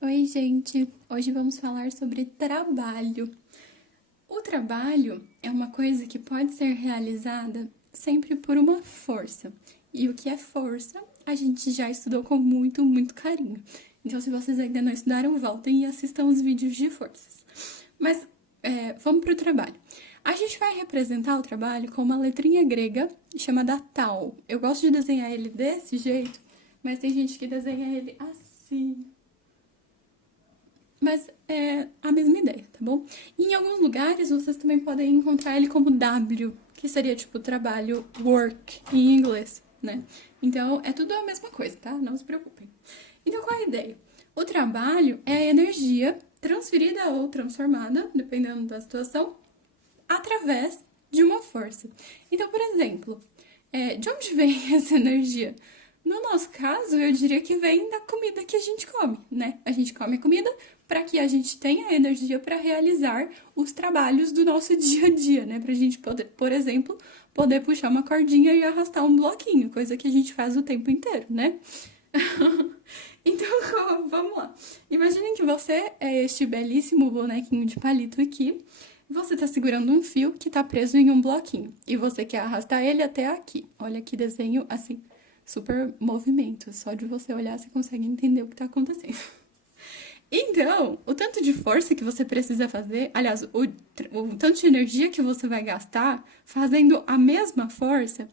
Oi, gente! Hoje vamos falar sobre trabalho. O trabalho é uma coisa que pode ser realizada sempre por uma força. E o que é força, a gente já estudou com muito carinho. Então, se vocês ainda não estudaram, voltem e assistam os vídeos de forças. Mas vamos para o trabalho. A gente vai representar o trabalho com uma letrinha grega chamada tau. Eu gosto de desenhar ele desse jeito, mas tem gente que desenha ele assim. Mas é a mesma ideia, tá bom? E em alguns lugares vocês também podem encontrar ele como W, que seria tipo trabalho, work em inglês, né? Então é tudo a mesma coisa, tá? Não se preocupem. Então qual é a ideia? O trabalho é a energia transferida ou transformada, dependendo da situação, através de uma força. Então, por exemplo, de onde vem essa energia? No nosso caso, eu diria que vem da comida que a gente come, né? A gente come a comida para que a gente tenha energia para realizar os trabalhos do nosso dia a dia, né? Pra gente poder, por exemplo, poder puxar uma cordinha e arrastar um bloquinho, coisa que a gente faz o tempo inteiro, né? Então, vamos lá. Imaginem que você é este belíssimo bonequinho de palito aqui. Você tá segurando um fio que tá preso em um bloquinho. E você quer arrastar ele até aqui. Olha que desenho, assim, super movimento. Só de você olhar, você consegue entender o que tá acontecendo. Então, o tanto de força que você precisa fazer, aliás, o tanto de energia que você vai gastar fazendo a mesma força,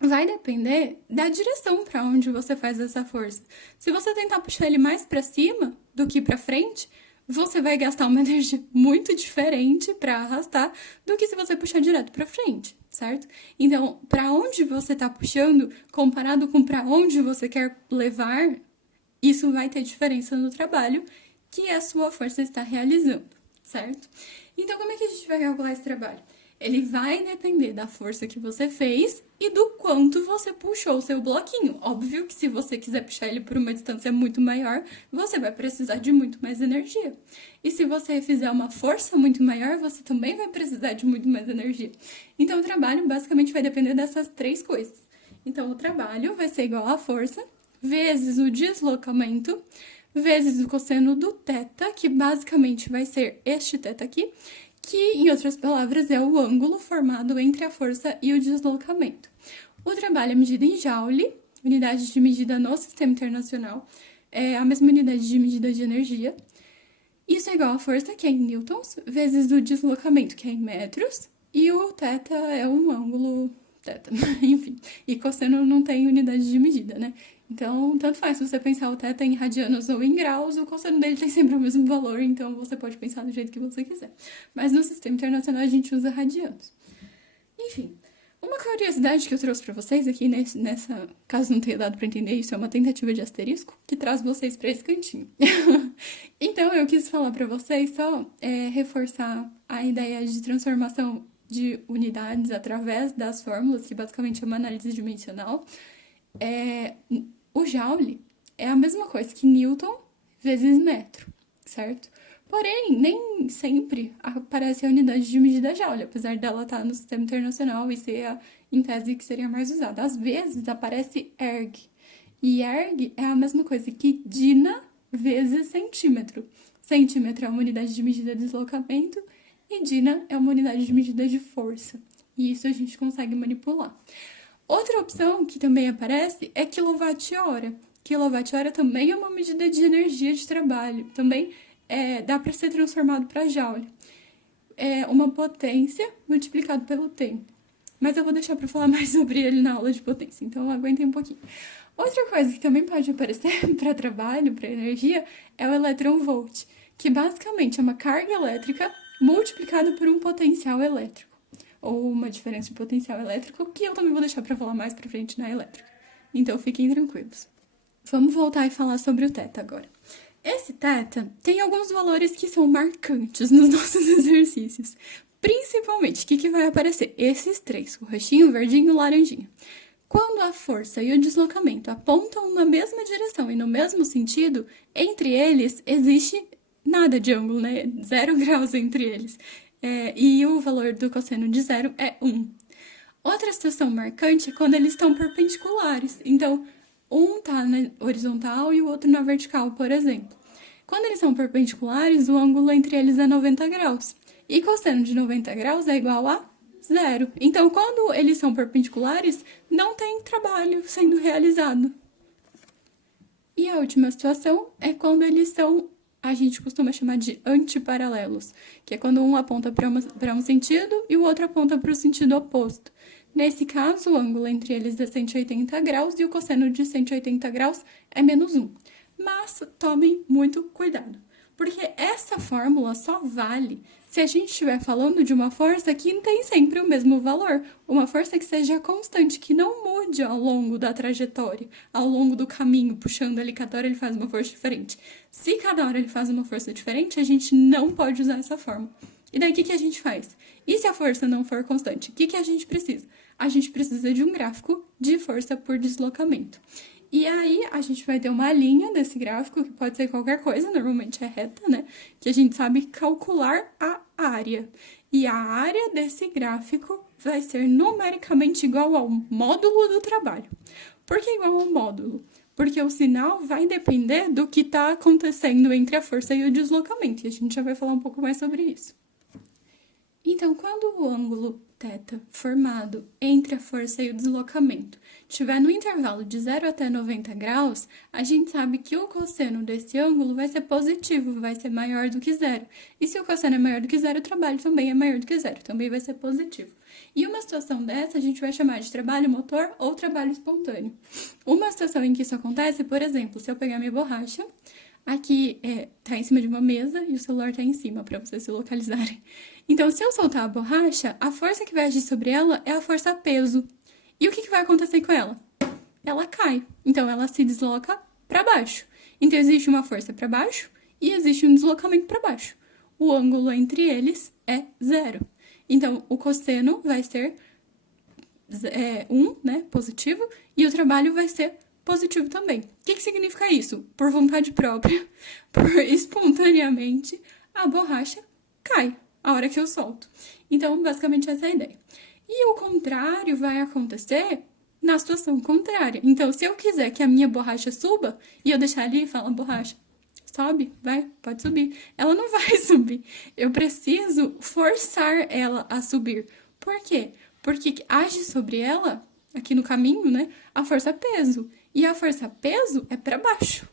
vai depender da direção para onde você faz essa força. Se você tentar puxar ele mais para cima do que para frente, você vai gastar uma energia muito diferente para arrastar do que se você puxar direto para frente, certo? Então, para onde você está puxando, comparado com para onde você quer levar, isso vai ter diferença no trabalho que a sua força está realizando, certo? Então, como é que a gente vai calcular esse trabalho? Ele vai depender da força que você fez e do quanto você puxou o seu bloquinho. Óbvio que se você quiser puxar ele por uma distância muito maior, você vai precisar de muito mais energia. E se você fizer uma força muito maior, você também vai precisar de muito mais energia. Então, o trabalho basicamente vai depender dessas três coisas. Então, o trabalho vai ser igual à força, vezes o deslocamento, vezes o cosseno do θ, que basicamente vai ser este θ aqui, que, em outras palavras, é o ângulo formado entre a força e o deslocamento. O trabalho é medido em Joule, unidade de medida no sistema internacional, é a mesma unidade de medida de energia. Isso é igual à força, que é em newtons, vezes o deslocamento, que é em metros, e o θ é um ângulo θ, enfim. E cosseno não tem unidade de medida, né? Então, tanto faz se você pensar o θ em radianos ou em graus, o cosseno dele tem sempre o mesmo valor, então você pode pensar do jeito que você quiser. Mas no sistema internacional a gente usa radianos. Enfim, uma curiosidade que eu trouxe para vocês aqui nessa, caso não tenha dado para entender, isso é uma tentativa de asterisco que traz vocês para esse cantinho. Então eu quis falar para vocês só reforçar a ideia de transformação de unidades através das fórmulas, que basicamente é uma análise dimensional. É, o Joule é a mesma coisa que Newton vezes metro, certo? Porém, nem sempre aparece a unidade de medida Joule, apesar dela estar no sistema internacional e ser, em tese, que seria mais usada. Às vezes aparece erg, e erg é a mesma coisa que dina vezes centímetro. Centímetro é uma unidade de medida de deslocamento e dina é uma unidade de medida de força. E isso a gente consegue manipular. Outra opção que também aparece é quilowatt-hora. Quilowatt-hora também é uma medida de energia de trabalho. Também dá para ser transformado para joule. É uma potência multiplicado pelo tempo. Mas eu vou deixar para falar mais sobre ele na aula de potência, então aguentem um pouquinho. Outra coisa que também pode aparecer para trabalho, para energia, é o elétron-volt, que basicamente é uma carga elétrica multiplicada por um potencial elétrico, ou uma diferença de potencial elétrico, que eu também vou deixar para falar mais para frente na elétrica. Então fiquem tranquilos. Vamos voltar e falar sobre o θ agora. Esse θ tem alguns valores que são marcantes nos nossos exercícios. Principalmente, o que vai aparecer? Esses três, o roxinho, o verdinho e o laranjinha. Quando a força e o deslocamento apontam na mesma direção e no mesmo sentido, entre eles existe nada de ângulo, né? 0 graus entre eles. E o valor do cosseno de zero é 1. Outra situação marcante é quando eles estão perpendiculares. Então, um está na horizontal e o outro na vertical, por exemplo. Quando eles são perpendiculares, o ângulo entre eles é 90 graus. E cosseno de 90 graus é igual a zero. Então, quando eles são perpendiculares, não tem trabalho sendo realizado. E a última situação é quando eles são, a gente costuma chamar de antiparalelos, que é quando um aponta para um sentido e o outro aponta para o sentido oposto. Nesse caso, o ângulo entre eles é 180 graus e o cosseno de 180 graus é menos 1. Mas tomem muito cuidado, porque essa fórmula só vale se a gente estiver falando de uma força que tem sempre o mesmo valor, uma força que seja constante, que não mude ao longo da trajetória, ao longo do caminho, puxando ali, cada hora ele faz uma força diferente. Se cada hora ele faz uma força diferente, a gente não pode usar essa fórmula. E daí o que a gente faz? E se a força não for constante, o que a gente precisa? A gente precisa de um gráfico de força por deslocamento. E aí, a gente vai ter uma linha desse gráfico, que pode ser qualquer coisa, normalmente é reta, né? Que a gente sabe calcular a área. E a área desse gráfico vai ser numericamente igual ao módulo do trabalho. Por que igual ao módulo? Porque o sinal vai depender do que está acontecendo entre a força e o deslocamento. E a gente já vai falar um pouco mais sobre isso. Então, quando o ângulo θ formado entre a força e o deslocamento estiver no intervalo de 0 até 90 graus, a gente sabe que o cosseno desse ângulo vai ser positivo, vai ser maior do que zero. E se o cosseno é maior do que zero, o trabalho também é maior do que zero, também vai ser positivo. E uma situação dessa a gente vai chamar de trabalho motor ou trabalho espontâneo. Uma situação em que isso acontece, por exemplo, se eu pegar minha borracha, aqui tá em cima de uma mesa e o celular tá em cima, para vocês se localizarem. Então, se eu soltar a borracha, a força que vai agir sobre ela é a força peso. E o que vai acontecer com ela? Ela cai. Então, ela se desloca para baixo. Então, existe uma força para baixo e existe um deslocamento para baixo. O ângulo entre eles é zero. Então, o cosseno vai ser 1, né, positivo, e o trabalho vai ser positivo também. O que significa isso? Por vontade própria, espontaneamente, a borracha cai a hora que eu solto. Então, basicamente, essa é a ideia. E o contrário vai acontecer na situação contrária. Então, se eu quiser que a minha borracha suba, e eu deixar ali e falar, borracha, sobe, vai, pode subir. Ela não vai subir. Eu preciso forçar ela a subir. Por quê? Porque age sobre ela, aqui no caminho, né, a força peso. E a força peso é para baixo.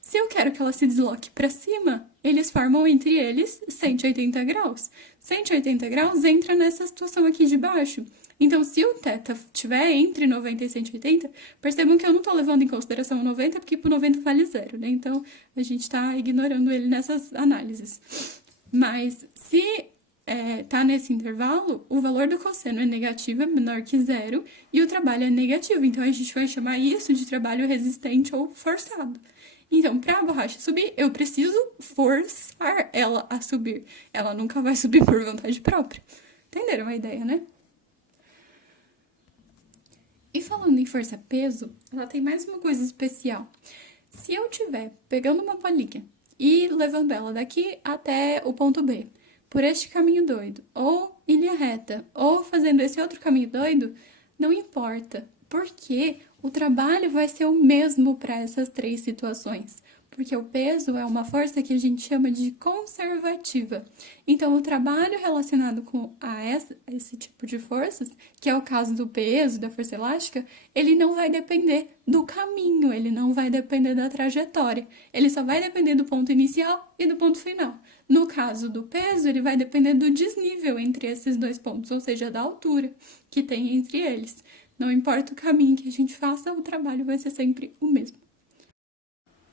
Se eu quero que ela se desloque para cima, eles formam entre eles 180 graus. 180 graus entra nessa situação aqui de baixo. Então, se o θ estiver entre 90 e 180, percebam que eu não estou levando em consideração o 90, porque o 90 vale zero, né? Então, a gente está ignorando ele nessas análises. Mas, se tá nesse intervalo, o valor do cosseno é negativo, é menor que zero, e o trabalho é negativo. Então, a gente vai chamar isso de trabalho resistente ou forçado. Então, para a borracha subir, eu preciso forçar ela a subir. Ela nunca vai subir por vontade própria. Entenderam a ideia, né? E falando em força-peso, ela tem mais uma coisa especial. Se eu estiver pegando uma bolinha e levando ela daqui até o ponto B, por este caminho doido, ou em linha reta, ou fazendo esse outro caminho doido, não importa, porque o trabalho vai ser o mesmo para essas três situações, porque o peso é uma força que a gente chama de conservativa. Então, o trabalho relacionado com esse tipo de forças, que é o caso do peso, da força elástica, ele não vai depender do caminho, ele não vai depender da trajetória, ele só vai depender do ponto inicial e do ponto final. No caso do peso, ele vai depender do desnível entre esses dois pontos, ou seja, da altura que tem entre eles. Não importa o caminho que a gente faça, o trabalho vai ser sempre o mesmo.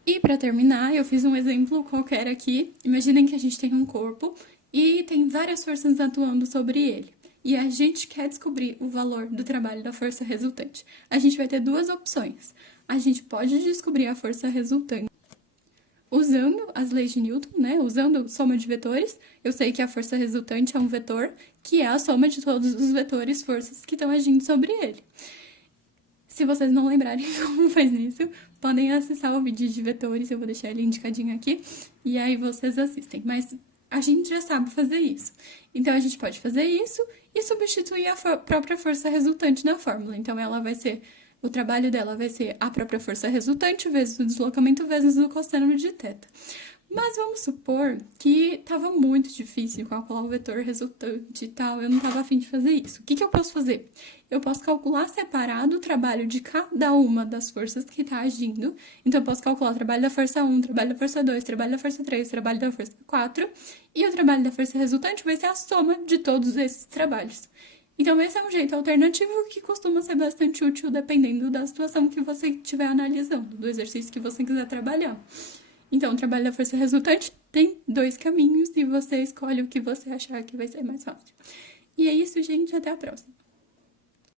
E para terminar, eu fiz um exemplo qualquer aqui. Imaginem que a gente tem um corpo e tem várias forças atuando sobre ele. E a gente quer descobrir o valor do trabalho da força resultante. A gente vai ter duas opções. A gente pode descobrir a força resultante usando as leis de Newton, né? Usando soma de vetores. Eu sei que a força resultante é um vetor, que é a soma de todos os vetores, forças que estão agindo sobre ele. Se vocês não lembrarem como faz isso, podem acessar o vídeo de vetores, eu vou deixar ele indicadinho aqui, e aí vocês assistem. Mas a gente já sabe fazer isso. Então, a gente pode fazer isso e substituir a própria força resultante na fórmula. Então, o trabalho dela vai ser a própria força resultante vezes o deslocamento vezes o cosseno de θ. Mas vamos supor que estava muito difícil calcular o vetor resultante e tal, eu não estava afim de fazer isso. O que que eu posso fazer? Eu posso calcular separado o trabalho de cada uma das forças que está agindo. Então, eu posso calcular o trabalho da força 1, trabalho da força 2, trabalho da força 3, trabalho da força 4. E o trabalho da força resultante vai ser a soma de todos esses trabalhos. Então, esse é um jeito alternativo que costuma ser bastante útil dependendo da situação que você estiver analisando, do exercício que você quiser trabalhar. Então, o trabalho da força resultante tem 2 caminhos e você escolhe o que você achar que vai ser mais fácil. E é isso, gente. Até a próxima.